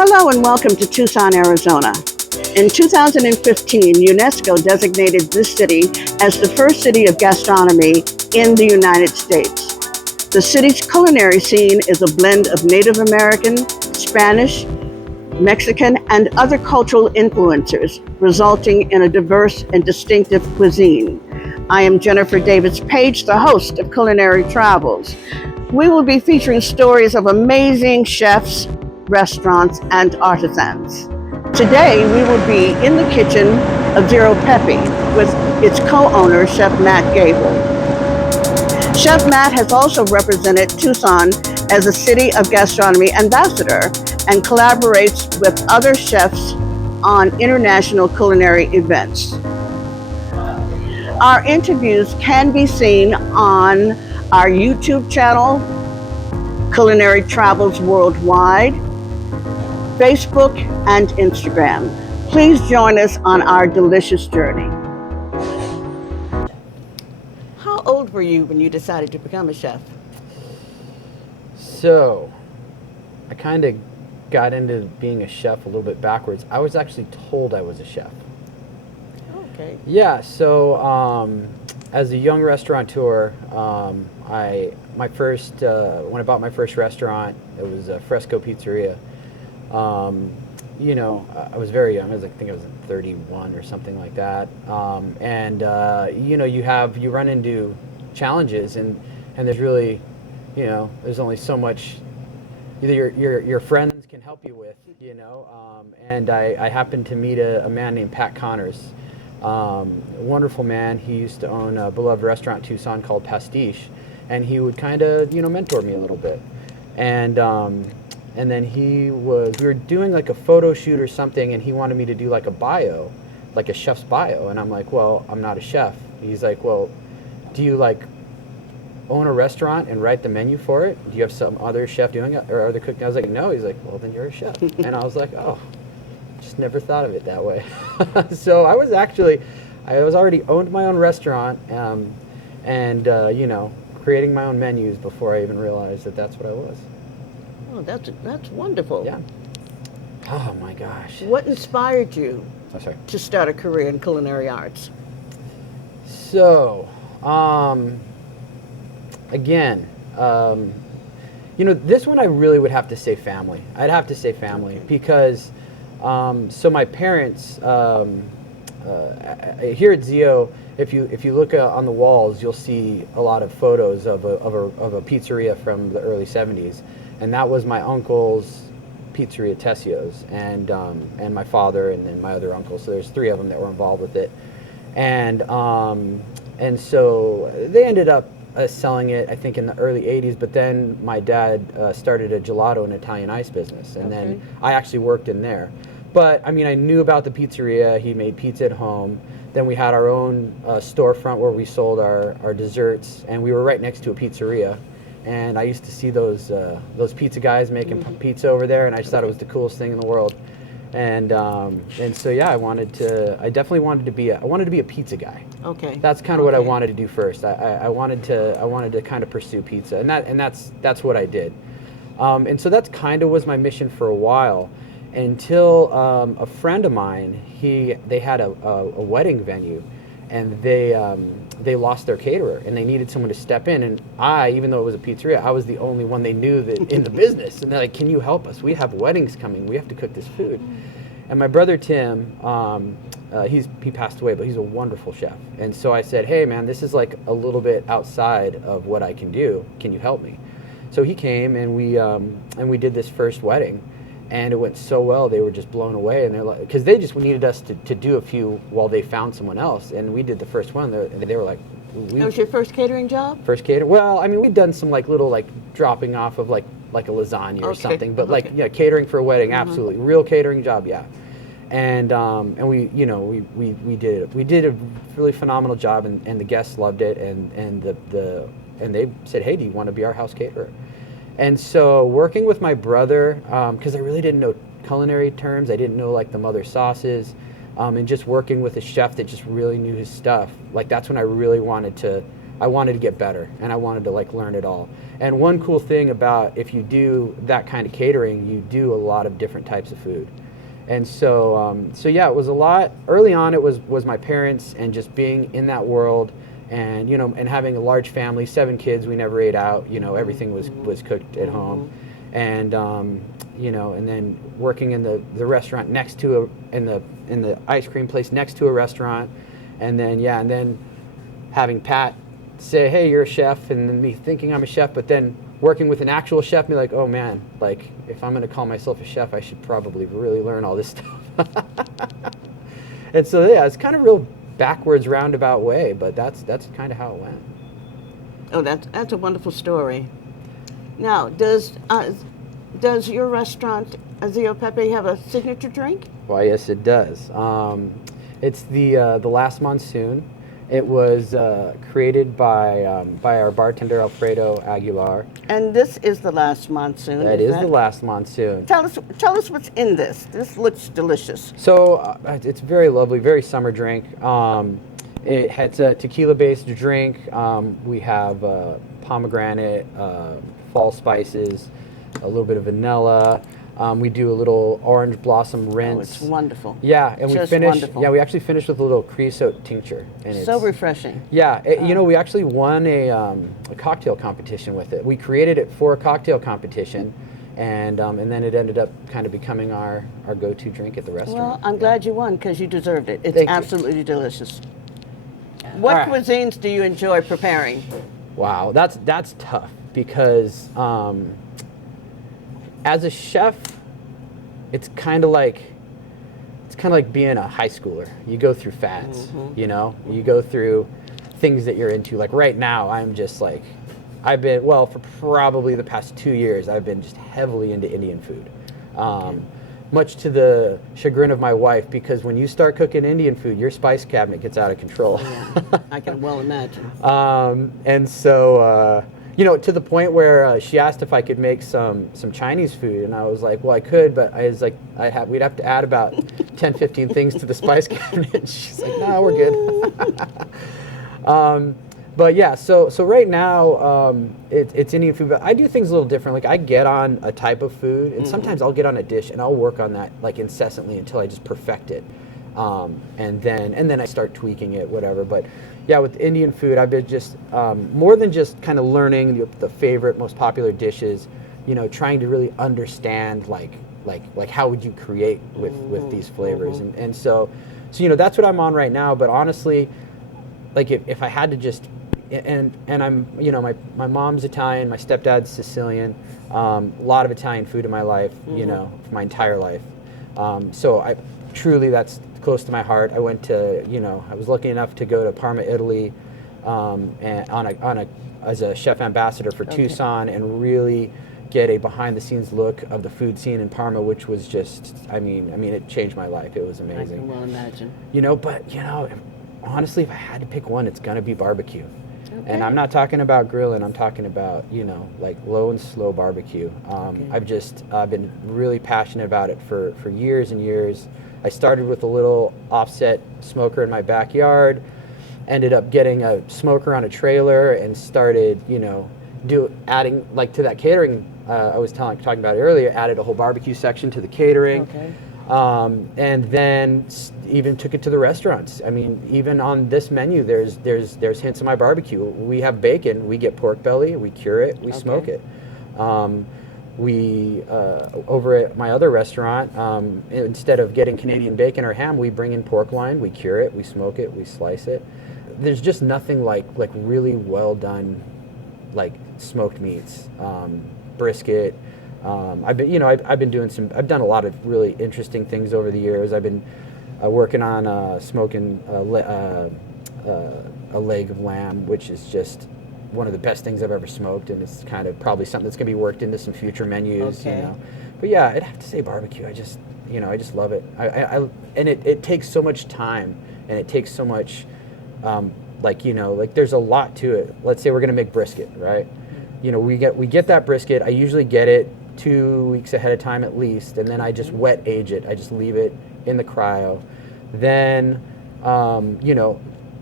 Hello and welcome to Tucson, Arizona. In 2015, UNESCO designated this city as the first city of gastronomy in the United States. The city's culinary scene is a blend of Native American, Spanish, Mexican, and other cultural influences, resulting in a diverse and distinctive cuisine. I am Jennifer Davis-Paige, the host of Culinary Travels. We will be featuring stories of amazing chefs, restaurants, and artisans. Today, we will be in the kitchen of Zio Peppe with its co-owner, Chef Matt Gable. Chef Matt has also represented Tucson as a City of Gastronomy ambassador and collaborates with other chefs on international culinary events. Our interviews can be seen on our YouTube channel, Culinary Travels Worldwide, Facebook, and Instagram. Please join us on our delicious journey. How old were you when you decided to become a chef? So, I kind of got into being a chef a little bit backwards. I was actually told I was a chef. Okay. Yeah, so as a young restaurateur, when I bought my first restaurant, it was a Fresco Pizzeria. I was very young. I think I was 31 or something like that. You run into challenges, and there's really, there's only so much either your friends can help you with, and I happened to meet a man named Pat Connors. A wonderful man. He used to own a beloved restaurant in Tucson called Pastiche, and he would kind of mentor me a little bit, and then we were doing like a photo shoot or something, and he wanted me to do like a bio, like a chef's bio, and I'm like, well, I'm not a chef. He's like, well, do you like own a restaurant and write the menu for it? Do you have some other chef doing it or other cooking? I was like, no. He's like, well, then you're a chef. And I was like, oh, just never thought of it that way. So I was already owned my own restaurant, creating my own menus before I even realized that that's what I was. Oh, that's wonderful. Yeah. Oh my gosh. What inspired you to start a career in culinary arts? So, this one I really would have to say family. I'd have to say family, okay. Because so my parents here at Zio, if you look on the walls, you'll see a lot of photos of a pizzeria from the early 70s, and that was my uncle's pizzeria, Tessio's, and my father, and then my other uncle. So there's three of them that were involved with it, and so they ended up selling it, I think, in the early 80s, but then my dad started a gelato and Italian ice business, and then I actually worked in there. But, I knew about the pizzeria. He made pizza at home. Then we had our own storefront where we sold our desserts, and we were right next to a pizzeria. And I used to see those pizza guys making pizza over there, and I just thought it was the coolest thing in the world. And so yeah, I definitely wanted to be a pizza guy. Okay. That's kind of what I wanted to do first. I wanted to kind of pursue pizza, and that's what I did. And so that kind of was my mission for a while, until a friend of mine, they had a wedding venue, and they lost their caterer, and they needed someone to step in. And even though it was a pizzeria, I was the only one they knew that in the business. And they're like, "Can you help us? We have weddings coming. We have to cook this food." And my brother Tim, he passed away, but he's a wonderful chef. And so I said, "Hey man, this is like a little bit outside of what I can do. Can you help me?" So he came, and we did this first wedding. And it went so well, they were just blown away, and they're like, because they just needed us to do a few while they found someone else, and we did the first one. They were like, that was your first catering job? First catering. Well, we'd done some little dropping off of like a lasagna or something, but catering for a wedding, absolutely, real catering job, yeah. And we did it. We did a really phenomenal job, and the guests loved it, and they said, "Hey, do you want to be our house caterer?" And so working with my brother, because I really didn't know culinary terms, I didn't know the mother sauces, and just working with a chef that just really knew his stuff. That's when I really wanted to I wanted to get better, and I wanted to like learn it all. And one cool thing about if you do that kind of catering, you do a lot of different types of food. And so yeah, it was a lot. Early on, it was my parents and just being in that world, and and having a large family, 7 kids. We never ate out. Everything was cooked at home, and and then working in the restaurant next to in the ice cream place next to a restaurant, and then having Pat say, "Hey, you're a chef," and then me thinking I'm a chef, but then working with an actual chef, and be like, "Oh man, like if I'm going to call myself a chef, I should probably really learn all this stuff." And so yeah, it's kind of real backwards roundabout way, but that's kind of how it went. Oh, that's a wonderful story. Now, does your restaurant, Zio Peppe, have a signature drink? Why, yes, it does. It's the Last Monsoon. It was created by our bartender Alfredo Aguilar. And this is the Last Monsoon. That is the Last Monsoon. Tell us what's in this. This looks delicious. So it's very lovely, very summer drink. It's a tequila-based drink. We have pomegranate, fall spices, a little bit of vanilla. We do a little orange blossom rinse. Oh, it's wonderful. Yeah, and Just we finished. wonderful. Yeah, we actually finished with a little creosote tincture. And it's So refreshing. Yeah, we actually won a cocktail competition with it. We created it for a cocktail competition, and then it ended up kind of becoming our go-to drink at the restaurant. Well, I'm glad you won because you deserved it. It's Thank you. absolutely delicious. What All right. cuisines do you enjoy preparing? Wow, that's tough because as a chef, it's kind of like being a high schooler. You go through fads, you go through things that you're into. Like right now, I'm just like, for probably the past 2 years, I've been just heavily into Indian food. Much to the chagrin of my wife, because when you start cooking Indian food, your spice cabinet gets out of control. Yeah, I can well imagine. And so, to the point where she asked if I could make some Chinese food, and I was like, well, I could, but I was like, we'd have to add about 10, 15 things to the spice cabinet. She's like, no, we're good. But yeah, so right now it's Indian food, but I do things a little different. Like I get on a type of food, and sometimes I'll get on a dish and I'll work on that like incessantly until I just perfect it, and then I start tweaking it, whatever. But yeah, with Indian food, I've been just more than just kind of learning the favorite, most popular dishes. Trying to really understand like how would you create with these flavors, and so that's what I'm on right now. But honestly, like if I had to just and I'm my mom's Italian, my stepdad's Sicilian, a lot of Italian food in my life, for my entire life. So I truly, that's close to my heart. I went to I was lucky enough to go to Parma, Italy, and as a chef ambassador for Tucson, and really get a behind the scenes look of the food scene in Parma, which was just I mean it changed my life. It was amazing. I can well imagine. But honestly, if I had to pick one, it's gonna be barbecue. Okay. And I'm not talking about grilling. I'm talking about like low and slow barbecue. I've been really passionate about it for years and years. I started with a little offset smoker in my backyard, ended up getting a smoker on a trailer, and started adding like to that catering. I was talking about it earlier. Added a whole barbecue section to the catering. Okay. And then even took it to the restaurants. I mean, even on this menu, there's hints of my barbecue. We have bacon. We get pork belly. We cure it. We smoke it. We over at my other restaurant, instead of getting Canadian bacon or ham, we bring in pork loin. We cure it. We smoke it. We slice it. There's just nothing like really well done, like smoked meats, brisket. I've been doing I've done a lot of really interesting things over the years. I've been working on smoking a leg of lamb, which is just one of the best things I've ever smoked, and it's kind of probably something that's going to be worked into some future menus. Okay. But yeah, I'd have to say barbecue. I just love it. And it takes so much time, and it takes so much there's a lot to it. Let's say we're going to make brisket, right? We get that brisket. I usually get it 2 weeks ahead of time at least, and then I just wet age it. I just leave it in the cryo. Then,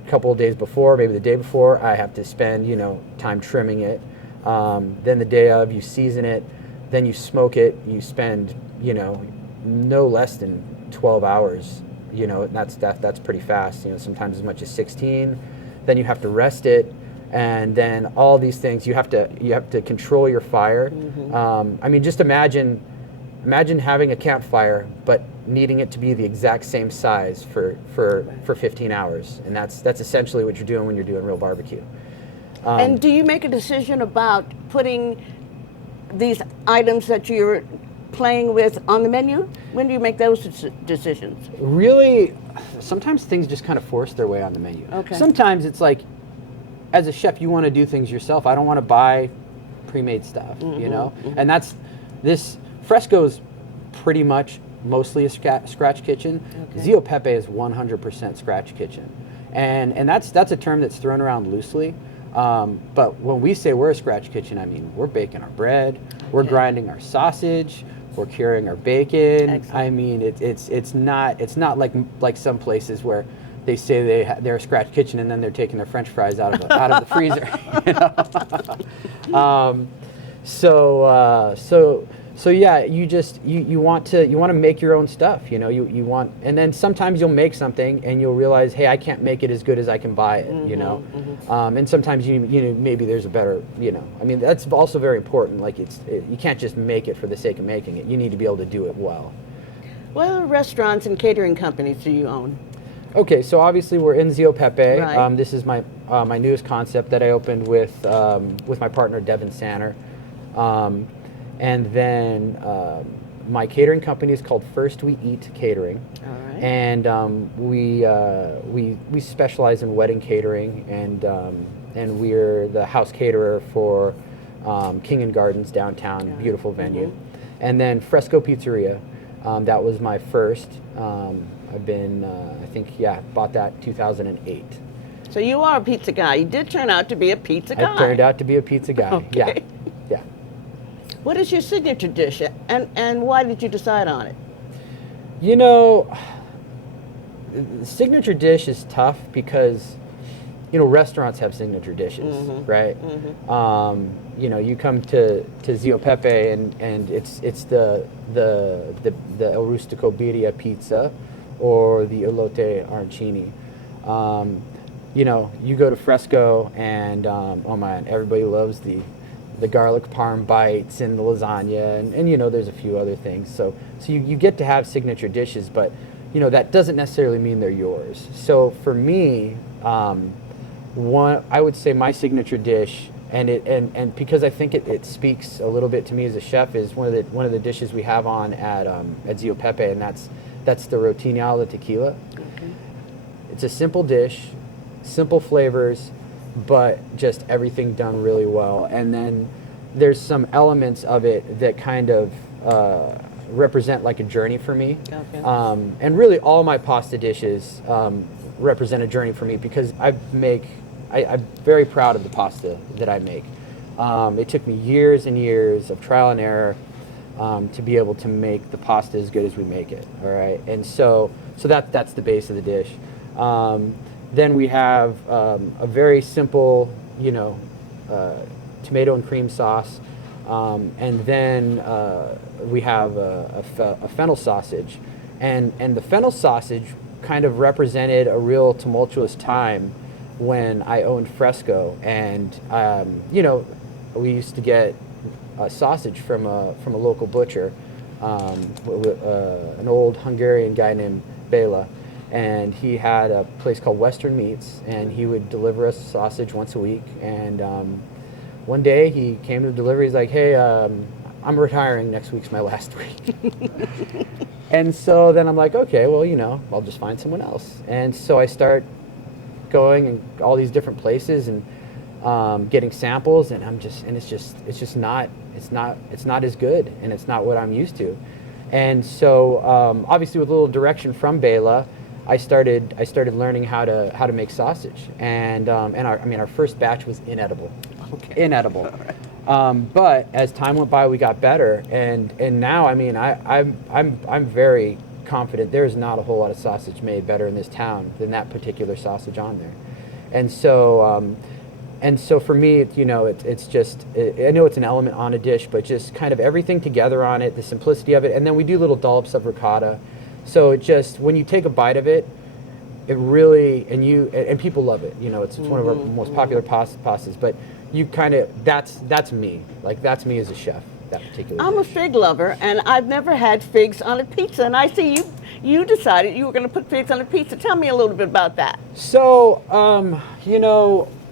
couple of days before, maybe the day before, I have to spend, you know, time trimming it. Then the day of, you season it, then you smoke it. You spend, you know, no less than 12 hours, you know, and that's pretty fast, you know, sometimes as much as 16. Then you have to rest it, and then all these things, you have to control your fire. I mean, just imagine having a campfire, but needing it to be the exact same size for 15 hours, and that's essentially what you're doing when you're doing real barbecue. And do you make a decision about putting these items that you're playing with on the menu? When do you make those decisions? Really, sometimes things just kind of force their way on the menu. Okay. Sometimes it's like, as a chef, you want to do things yourself. I don't want to buy pre-made stuff, you know? And this Fresco's pretty much mostly a scratch kitchen. Okay. Zio Peppe is 100% scratch kitchen. And that's a term that's thrown around loosely. But when we say we're a scratch kitchen, I mean, we're baking our bread, we're grinding our sausage, we're curing our bacon. Excellent. I mean, it's not like some places where they say they're a scratch kitchen and then they're taking their French fries out of the freezer. You know? So yeah, you want to make your own stuff, you know. You want, and then sometimes you'll make something and you'll realize, hey, I can't make it as good as I can buy it, you know. And sometimes you know, maybe there's a better, you know. I mean, that's also very important. Like you can't just make it for the sake of making it. You need to be able to do it well. What other restaurants and catering companies do you own? Okay, so obviously we're in Zio Peppe. Right. This is my newest concept that I opened with my partner Devin Sanner. And then my catering company is called First We Eat Catering. All right. And we specialize in wedding catering, and we're the house caterer for King and Gardens downtown, beautiful venue. And then Fresco Pizzeria, that was my first. I've been, bought that 2008. So you are a pizza guy. You did turn out to be a pizza guy. I turned out to be a pizza guy. Okay. Yeah. What is your signature dish, and why did you decide on it? You know, the signature dish is tough because, you know, restaurants have signature dishes, right? You know, you come to Zio Peppe and it's the El Rustico Birria pizza or the Elote Arancini. You know, you go to Fresco and oh man, everybody loves the garlic parm bites and the lasagna and you know, there's a few other things. So you get to have signature dishes, but you know, that doesn't necessarily mean they're yours. So for me, I would say my signature dish, and because I think it speaks a little bit to me as a chef, is one of the dishes we have on at Zio Peppe, and that's the Rotini Alla Tequila. Okay. It's a simple dish, simple flavors, but just everything done really well. And then there's some elements of it that kind of represent like a journey for me. Okay. And really all my pasta dishes represent a journey for me because I'm very proud of the pasta that I make. It took me years and years of trial and error to be able to make the pasta as good as we make it. All right, and so that's the base of the dish. Then we have a very simple, you know, tomato and cream sauce, and then we have a fennel sausage, and the fennel sausage kind of represented a real tumultuous time when I owned Fresco, and you know, we used to get a sausage from a local butcher, an old Hungarian guy named Bela, and he had a place called Western Meats, and he would deliver us sausage once a week. And one day he came to the delivery. He's like, "Hey, I'm retiring. Next week's my last week." And so then I'm like, "Okay, well, you know, I'll just find someone else." And so I start going in all these different places and getting samples, and it's just not as good, and it's not what I'm used to. And so obviously with a little direction from Bela, I started learning how to make sausage, and our first batch was inedible. Okay. Inedible. But as time went by, we got better, and now, I mean, I'm very confident there's not a whole lot of sausage made better in this town than that particular sausage on there. And so for me, it's just, I know it's an element on a dish, but just kind of everything together on it, the simplicity of it. And then we do little dollops of ricotta. So it just, when you take a bite of it, it really, and people love it. It's one of our most popular pastas, but you kind of, that's me. Like, that's me as a chef, that particular I'm a dish. fig lover, and I've never had figs on a pizza. And I see you decided you were going to put figs on a pizza. Tell me a little bit about that. So,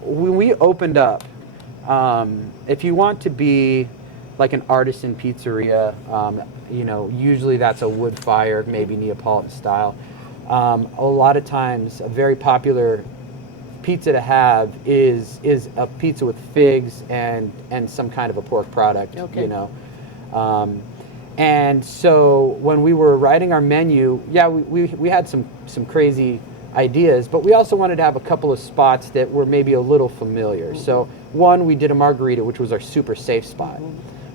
when we opened up, if you want to be like an artisan pizzeria, usually that's a wood fire, maybe Neapolitan style. A lot of times, a very popular pizza to have is a pizza with figs and some kind of a pork product. Okay. And so when we were writing our menu, we had some crazy ideas, but we also wanted to have a couple of spots that were maybe a little familiar. So one, we did a margarita, which was our super safe spot.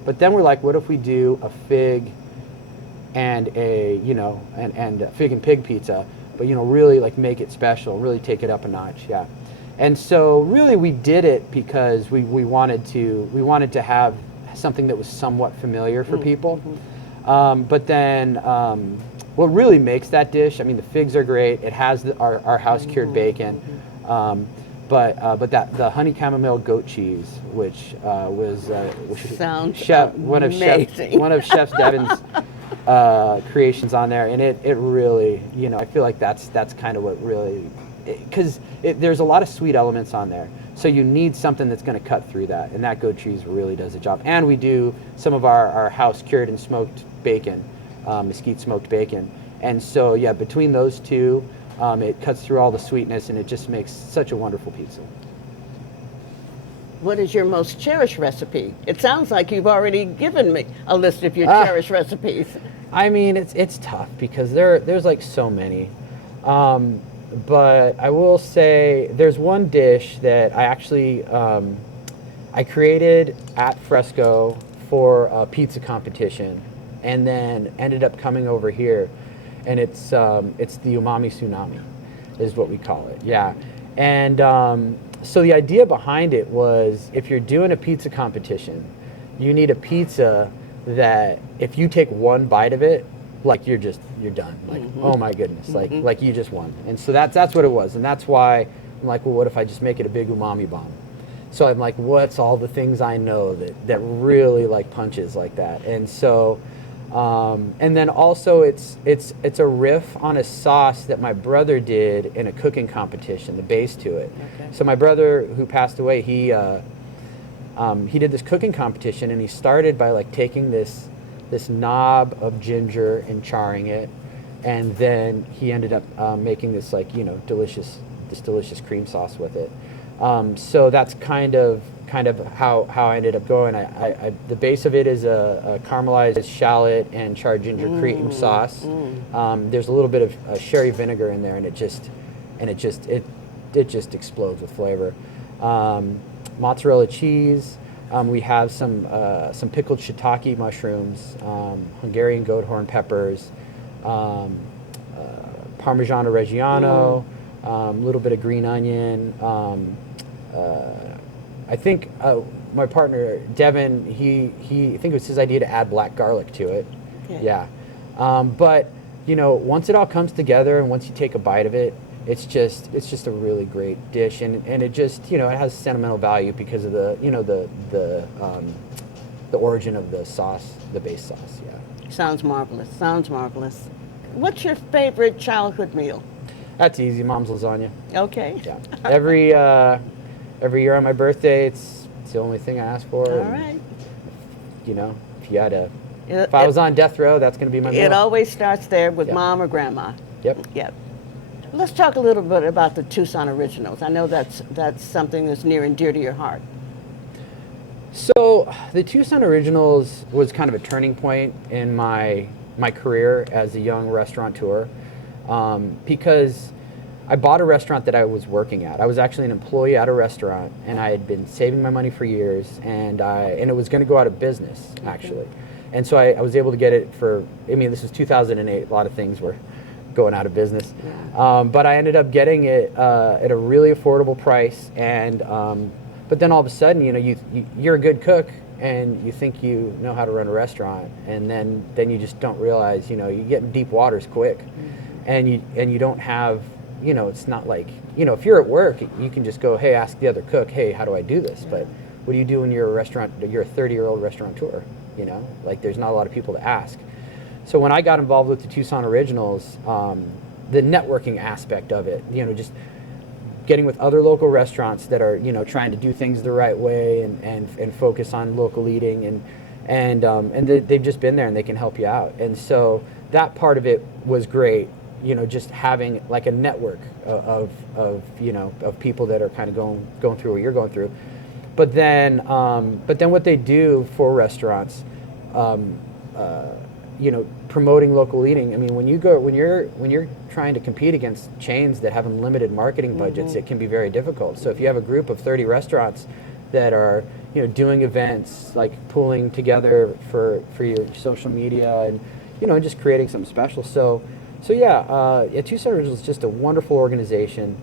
But then we're like, what if we do a fig and a fig and pig pizza, but really like make it special, really take it up a notch. Yeah. And so really we did it because we wanted to have something that was somewhat familiar for people. But then what really makes that dish, I mean, the figs are great. It has our house cured bacon, but the honey chamomile goat cheese, which was Sounds one of amazing. Chef Devin's creations on there, and it really, I feel like that's kind of what really, because there's a lot of sweet elements on there, so you need something that's going to cut through that, and that goat cheese really does the job. And we do some of our house cured and smoked bacon, mesquite smoked bacon, and so between those two, it cuts through all the sweetness, and it just makes such a wonderful pizza. What is your most cherished recipe? It sounds like you've already given me a list of your cherished recipes. I mean, it's tough because there's like so many. But I will say there's one dish that I actually I created at Fresco for a pizza competition, and then ended up coming over here, and it's the umami tsunami, is what we call it. Yeah, and so the idea behind it was, if you're doing a pizza competition, you need a pizza that if you take one bite of it, like you're done. Like, oh my goodness, like you just won. And so that's what it was. And that's why I'm like, well, what if I just make it a big umami bomb? So I'm like, what's all the things I know that really like punches like that? And so, and then also it's a riff on a sauce that my brother did in a cooking competition, the base to it. Okay. So my brother, who passed away, he did this cooking competition, and he started by like taking this knob of ginger and charring it, and then he ended up making this delicious cream sauce with it. So that's kind of how I ended up going. The base of it is a caramelized shallot and charred ginger cream sauce. There's a little bit of sherry vinegar in there, and it just explodes with flavor. Mozzarella cheese. We have some pickled shiitake mushrooms, Hungarian goat horn peppers, Parmigiano Reggiano, a little bit of green onion. I think my partner Devin, I think it was his idea to add black garlic to it. Okay. Yeah, but once it all comes together and once you take a bite of it, it's just a really great dish, and it just it has sentimental value because of the origin of the sauce, the base sauce. Yeah. Sounds marvelous. Sounds marvelous. What's your favorite childhood meal? That's easy. Mom's lasagna. Okay. Yeah. Every year on my birthday, it's the only thing I ask for. All right. If I was on death row, that's going to be my meal. It always starts there with mom or grandma. Yep. Yep. Let's talk a little bit about the Tucson Originals. I know that's something that's near and dear to your heart. So the Tucson Originals was kind of a turning point in my career as a young restaurateur, because I bought a restaurant that I was working at. I was actually an employee at a restaurant, and I had been saving my money for years, and it was going to go out of business, actually. And so I was able to get it for, this was 2008, a lot of things were going out of business. But I ended up getting it at a really affordable price, and but then all of a sudden, you know, you're a good cook and you think you know how to run a restaurant, and then you just don't realize, you know, you get in deep waters quick, and you don't have, you know, it's not like, you know, if you're at work, you can just go, hey, ask the other cook, hey, how do I do this? But what do you do when you're a restaurant, you're a 30-year-old restaurateur, you know? Like, there's not a lot of people to ask. So when I got involved with the Tucson Originals, the networking aspect of it, you know, just getting with other local restaurants that are, you know, trying to do things the right way and focus on local eating, and they've just been there and they can help you out. And so that part of it was great. You know, just having like a network of you know, of people that are kind of going through what you're going through. But then what they do for restaurants, you know, promoting local eating. I mean, when you're trying to compete against chains that have unlimited marketing budgets, it can be very difficult. So if you have a group of 30 restaurants that are, you know, doing events, like pulling together for your social media, and, you know, just creating something special. So yeah, Tucson Originals is just a wonderful organization,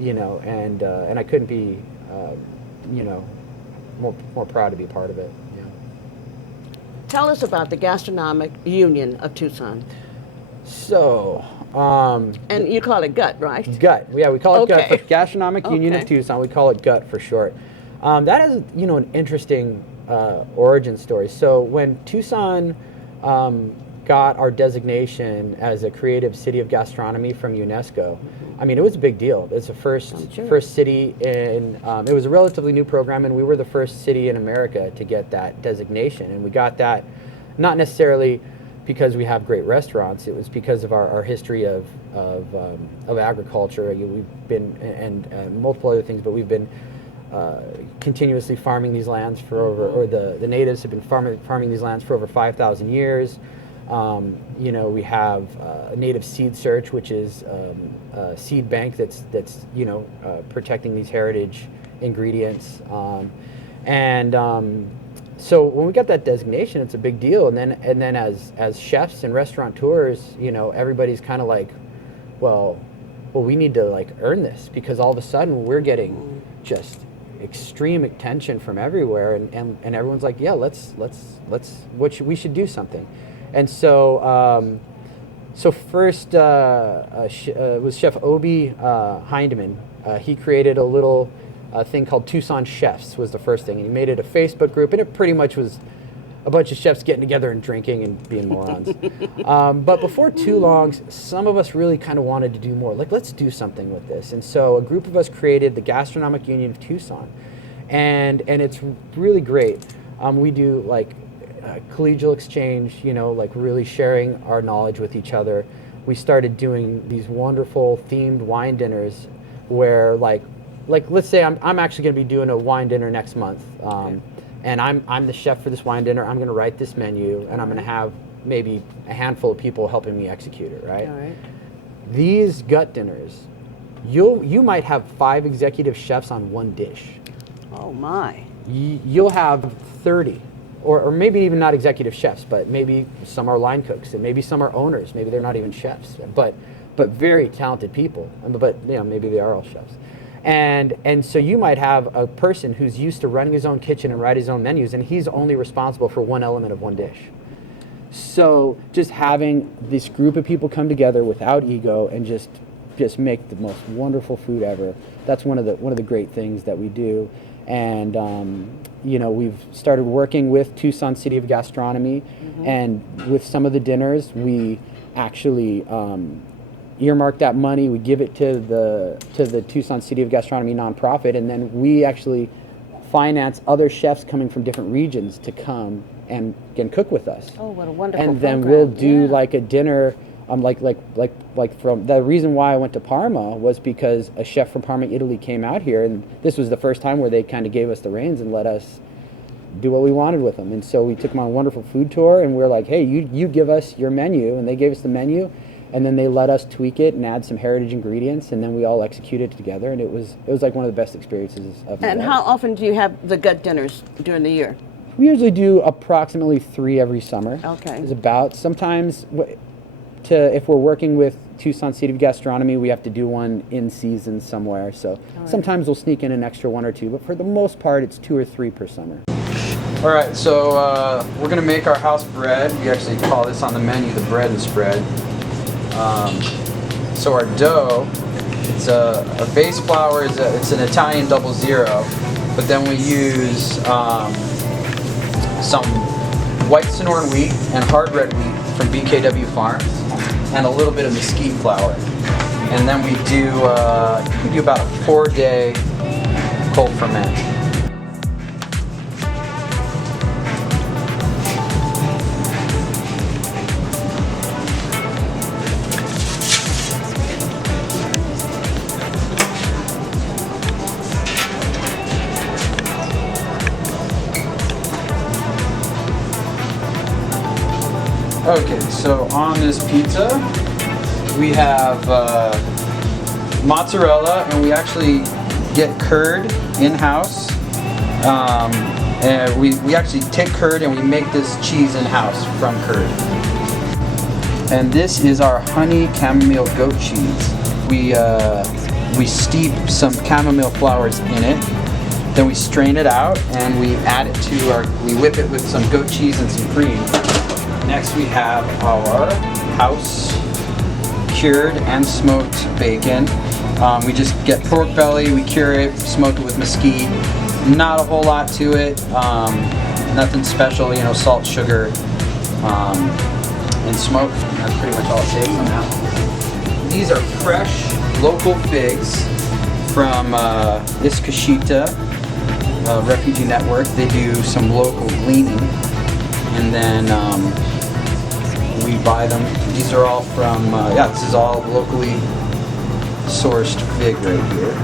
you know, and I couldn't be, you know, more proud to be a part of it. Yeah. Tell us about the Gastronomic Union of Tucson. So, and you call it GUT, right? GUT. Yeah, we call it Okay. GUT. For Gastronomic Union of Tucson, we call it GUT for short. That is, you know, an interesting origin story. So when Tucson got our designation as a creative city of gastronomy from UNESCO, I mean, it was a big deal. It's the first city in, it was a relatively new program, and we were the first city in America to get that designation. And we got that not necessarily because we have great restaurants. It was because of our history of agriculture. We've been, and multiple other things, but we've been continuously farming these lands for over, or the natives have been farming these lands for over 5,000 years. You know, we have a native seed search, which is a seed bank that's you know, protecting these heritage ingredients. So when we got that designation, it's a big deal. And then as chefs and restaurateurs, you know, everybody's kind of like, well, we need to like earn this, because all of a sudden we're getting just extreme attention from everywhere, and everyone's like, yeah, we should do something. And so first was Chef Obi Hindeman. He created a little thing called Tucson Chefs, was the first thing, and he made it a Facebook group, and it pretty much was a bunch of chefs getting together and drinking and being morons. But before too long, some of us really kind of wanted to do more. Like, let's do something with this. And so a group of us created the Gastronomic Union of Tucson, and it's really great. We do like collegial exchange, you know, like really sharing our knowledge with each other. We started doing these wonderful themed wine dinners where like let's say I'm actually going to be doing a wine dinner next month, and I'm the chef for this wine dinner. I'm going to write this menu, and I'm going to have maybe a handful of people helping me execute it, right? All right. These GUT dinners, you might have 5 executive chefs on one dish. Oh my. You'll have 30. Or maybe even not executive chefs, but maybe some are line cooks, and maybe some are owners. Maybe they're not even chefs, but very talented people. But you know, maybe they are all chefs. And so you might have a person who's used to running his own kitchen and write his own menus, and he's only responsible for one element of one dish. So just having this group of people come together without ego and just make the most wonderful food ever. That's one of the great things that we do. And you know, we've started working with Tucson City of Gastronomy, and with some of the dinners, we actually earmark that money. We give it to the Tucson City of Gastronomy nonprofit, and then we actually finance other chefs coming from different regions to come and cook with us. Oh, what a wonderful And then program. we'll do like a dinner. Like from the reason why I went to Parma was because a chef from Parma, Italy came out here, and this was the first time where they kind of gave us the reins and let us do what we wanted with them. And so we took them on a wonderful food tour, and we were like, hey, you give us your menu, and they gave us the menu, and then they let us tweak it and add some heritage ingredients, and then we all executed it together, and it was like one of the best experiences of my life. And how often do you have the GUT dinners during the year? We usually do approximately 3 every summer. Okay. It's about, sometimes if we're working with Tucson City of Gastronomy, we have to do one in season somewhere. So sometimes we'll sneak in an extra 1 or 2, but for the most part, it's 2 or 3 per summer. All right, so we're gonna make our house bread. We actually call this on the menu the bread and spread. So our dough, it's a base flour, it's an Italian 00, but then we use some white Sonoran wheat and hard red wheat from BKW Farms, and a little bit of mesquite flour. And then we do about a 4-day cold ferment. Okay, so on this pizza, we have mozzarella, and we actually get curd in-house. And we actually take curd and we make this cheese in-house from curd. And this is our honey chamomile goat cheese. We steep some chamomile flowers in it, then we strain it out and we add it to we whip it with some goat cheese and some cream. Next we have our house cured and smoked bacon. We just get pork belly, we cure it, smoke it with mesquite. Not a whole lot to it, nothing special, salt, sugar, and smoke. That's pretty much all it takes on that. These are fresh local figs from Iskashita Refugee Network. They do some local gleaning, and then we buy them. These are all from, this is all locally sourced fig right here.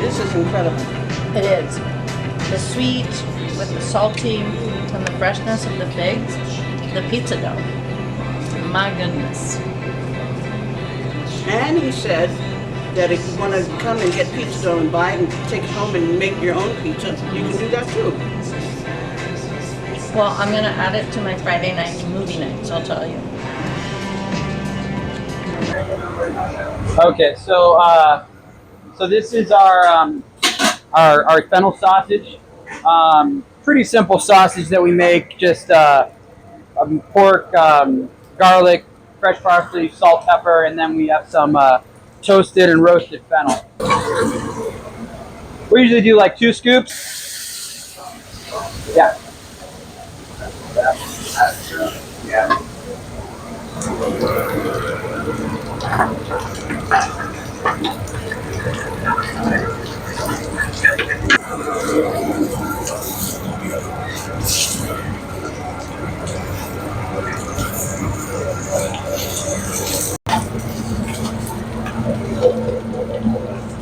This is incredible. It is. The sweet with the salty and the freshness of the figs, the pizza dough. My goodness. And he said that if you want to come and get pizza dough and buy it and take it home and make your own pizza, you can do that too. Well, I'm going to add it to my Friday night movie nights, I'll tell you. Okay, so this is our fennel sausage. Pretty simple sausage that we make. Just pork, garlic, fresh parsley, salt, pepper, and then we have some toasted and roasted fennel. We usually do like 2 scoops. Yeah. It's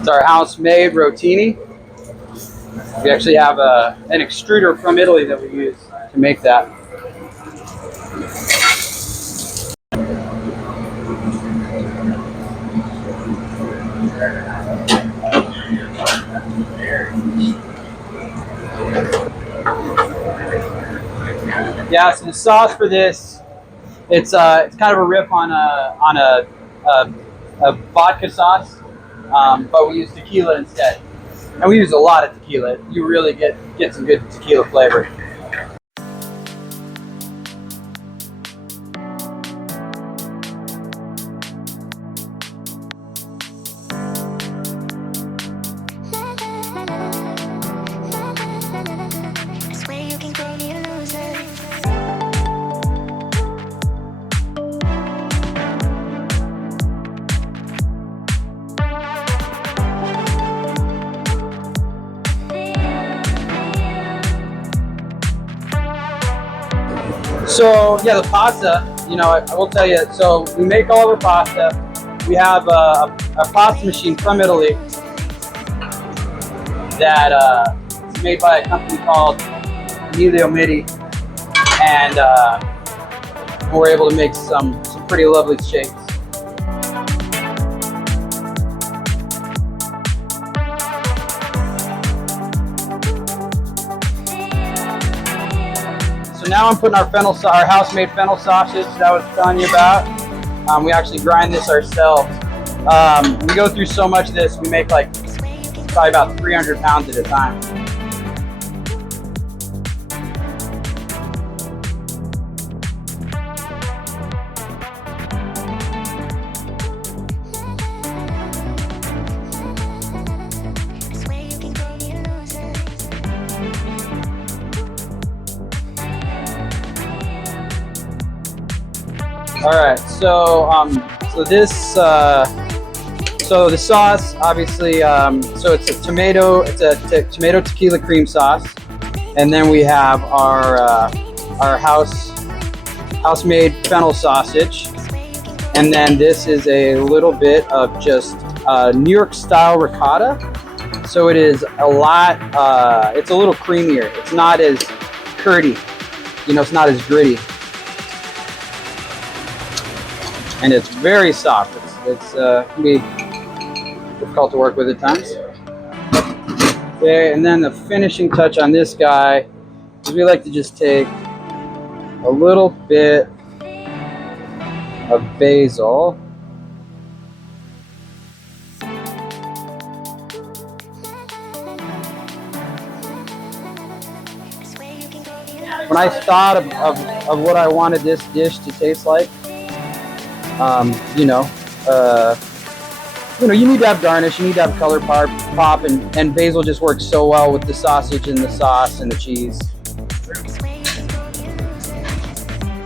our house-made rotini. We actually have an extruder from Italy that we use to make that. Yeah, so the sauce for this, it's kind of a riff on a vodka sauce, but we use tequila instead, and we use a lot of tequila. You really get some good tequila flavor. So yeah, the pasta, you know, I will tell you, so we make all of our pasta. We have a pasta machine from Italy that is made by a company called and we're able to make some pretty lovely shapes. So now I'm putting our house-made fennel sausage that I was telling you about. We actually grind this ourselves. We go through so much of this, we make like probably about 300 pounds at a time. All right, so this, so the sauce, obviously, so it's a tomato tequila cream sauce, and then we have our house-made fennel sausage, and then this is a little bit of just New York style ricotta. So it is a lot, it's a little creamier. It's not as curdy, you know, it's not as gritty. And it's very soft. It's can be difficult to work with at times. Okay, and then the finishing touch on this guy is we like to just take a little bit of basil. When I thought of what I wanted this dish to taste like, you know, you need to have garnish, you need to have color pop, and basil just works so well with the sausage and the sauce and the cheese.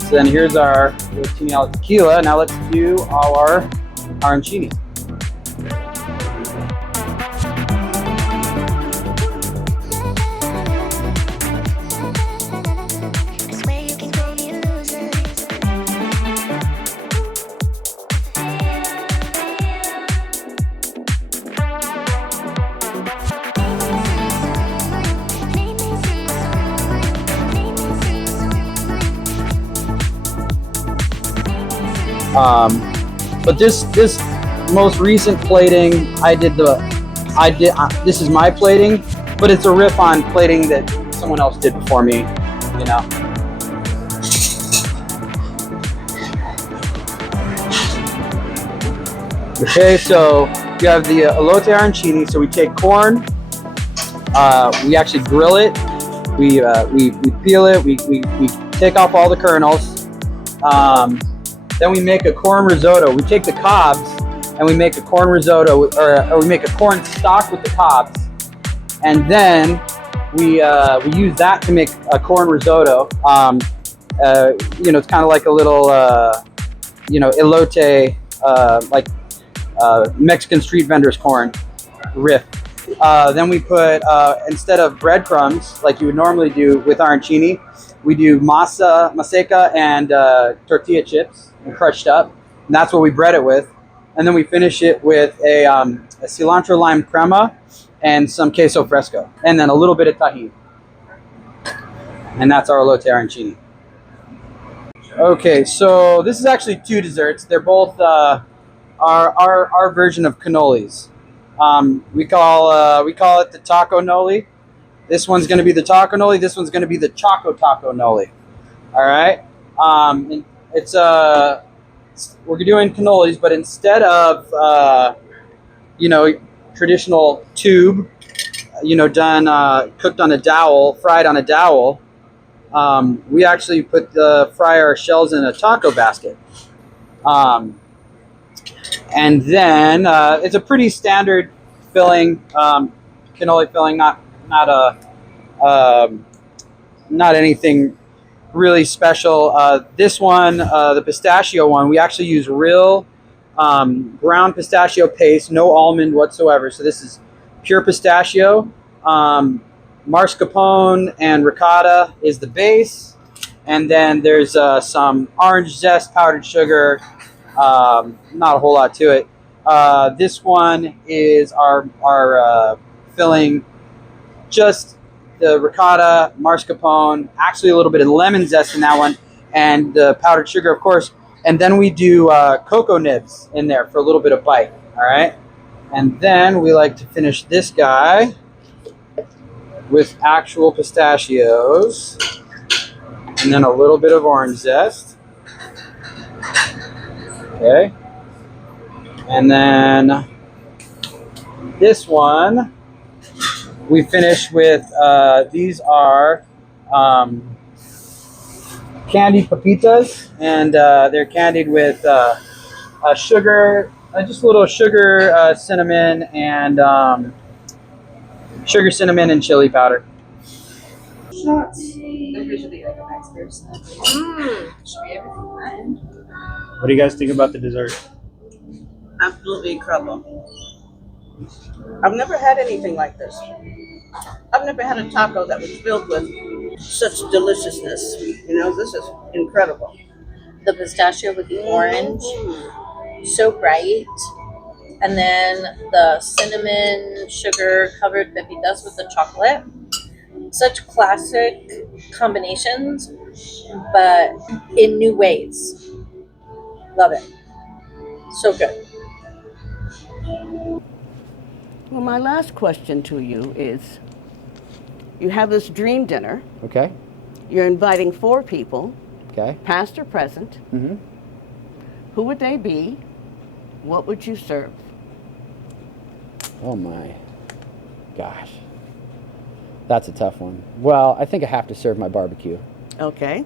So then here's our Rotini Alla Tequila. Now let's do our arancini. But this most recent plating, this is my plating, but it's a riff on plating that someone else did before me, you know. Okay, so you have the Elote Arancini. So we take corn, we actually grill it, we peel it, we take off all the kernels. Then we make a corn risotto. We take the cobs and we make a corn risotto, or we make a corn stock with the cobs, and then we use that to make a corn risotto. You know, it's kind of like a little elote, Mexican street vendors corn riff. Then we put, instead of breadcrumbs like you would normally do with arancini, we do maseca and tortilla chips and crushed up, and that's what we bread it with. And then we finish it with a cilantro lime crema and some queso fresco, and then a little bit of tahini. And that's our elote arancini. Okay, so this is actually two desserts. They're both our version of cannolis. We call it the taco noli. This one's going to be the taco noli. This one's going to be the choco taco noli. All right. It's we're doing cannolis, but instead of traditional tube, done cooked on a dowel, fried on a dowel, we actually fry our shells in a taco basket. And then it's a pretty standard filling, cannoli filling, not anything really special. This one, the pistachio one, we actually use real ground pistachio paste, no almond whatsoever. So this is pure pistachio. Mascarpone and ricotta is the base, and then there's some orange zest, powdered sugar. Not a whole lot to it. This one is our filling, just the ricotta, mascarpone, actually a little bit of lemon zest in that one, and the powdered sugar, of course. And then we do cocoa nibs in there for a little bit of bite. All right. And then we like to finish this guy with actual pistachios, and then a little bit of orange zest. Okay. And then this one we finish with, these are candied papitas, and they're candied with sugar, just a little sugar, cinnamon, and chili powder. What do you guys think about the dessert? Absolutely incredible. I've never had anything like this. I've never had a taco that was filled with such deliciousness. This is incredible. The pistachio with the orange, so bright. And then the cinnamon sugar covered pepitas with the chocolate. Such classic combinations, but in new ways. Love it. So good. Well, my last question to you is, you have this dream dinner. Okay. You're inviting 4 people, Okay. past or present. Mm-hmm. Who would they be? What would you serve? Oh my gosh. That's a tough one. Well, I think I have to serve my barbecue. Okay.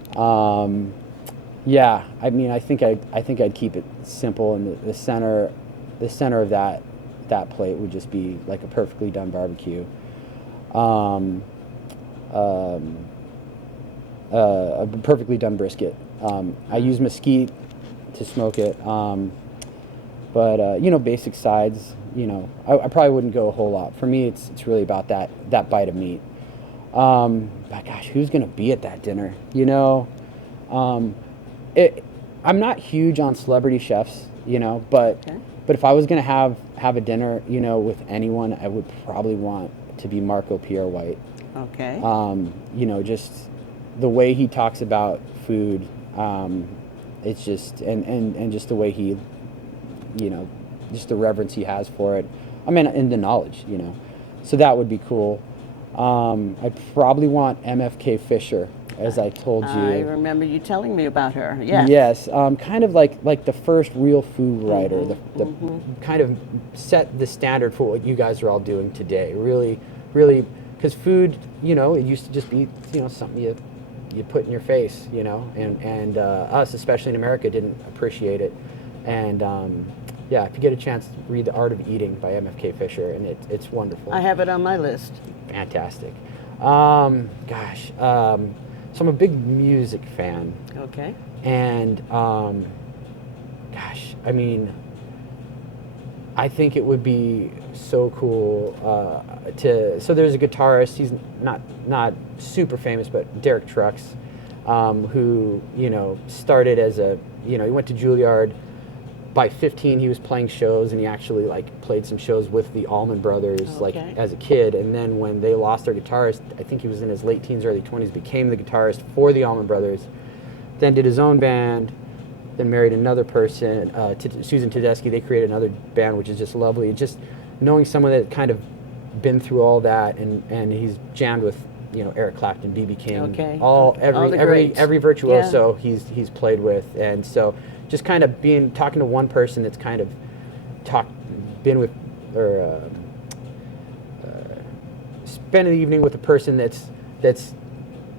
Yeah, I mean, I think I'd keep it simple, and the center of that plate would just be like a perfectly done barbecue. A perfectly done brisket. I use mesquite to smoke it, but basic sides. I probably wouldn't go a whole lot. For me, it's really about that bite of meat. But gosh, who's gonna be at that dinner? I'm not huge on celebrity chefs, but Okay. but if I was gonna have a dinner, with anyone, I would probably want to be Marco Pierre White. Okay. Just the way he talks about food, it's just and just the way he, just the reverence he has for it. I mean, and the knowledge, So that would be cool. I'd probably want MFK Fisher, as I told you. I remember you telling me about her. Yes. Yes, kind of like the first real food writer, the kind of set the standard for what you guys are all doing today. Really, because food, it used to just be, something you put in your face, and us, especially in America, didn't appreciate it. And yeah, if you get a chance, read The Art of Eating by MFK Fisher, and it's wonderful. I have it on my list. Fantastic. So I'm a big music fan. Okay. And gosh, I mean, I think it would be so cool so there's a guitarist, he's not super famous, but Derek Trucks, who, you know, started as he went to Juilliard. By 15 he was playing shows, and he actually like played some shows with the Allman Brothers like as a kid, and then when they lost their guitarist, I think he was in his late teens, early 20s, became the guitarist for the Allman Brothers, then did his own band, then married another person, Susan Tedeschi. They created another band, which is just lovely. Just knowing someone that kind of been through all that, and he's jammed with, you know, Eric Clapton, B.B. King, every virtuoso he's played with, and so just kind of talking to one person that's kind of spent the evening with a person that's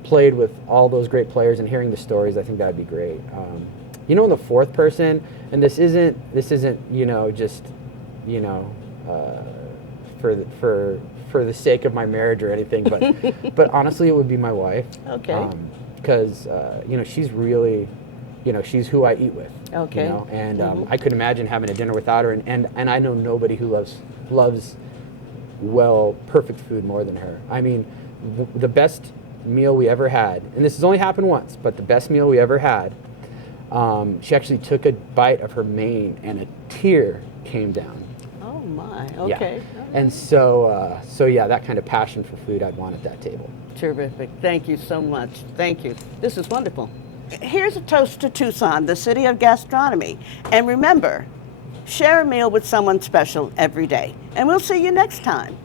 played with all those great players and hearing the stories. I think that'd be great. You know, and the fourth person, and this isn't you know, just, you know, for the sake of my marriage or anything, but but honestly, it would be my wife. Okay. Because you know, she's really, you know, she's who I eat with. Okay. You know, and I couldn't imagine having a dinner without her, and I know nobody who loves perfect food more than her. I mean, the best meal we ever had, and this has only happened once, but the best meal we ever had, she actually took a bite of her main and a tear came down. Oh my, okay. Yeah. And so yeah, that kind of passion for food I'd want at that table. Terrific. Thank you so much. Thank you. This is wonderful. Here's a toast to Tucson, the city of gastronomy. And remember, share a meal with someone special every day. And we'll see you next time.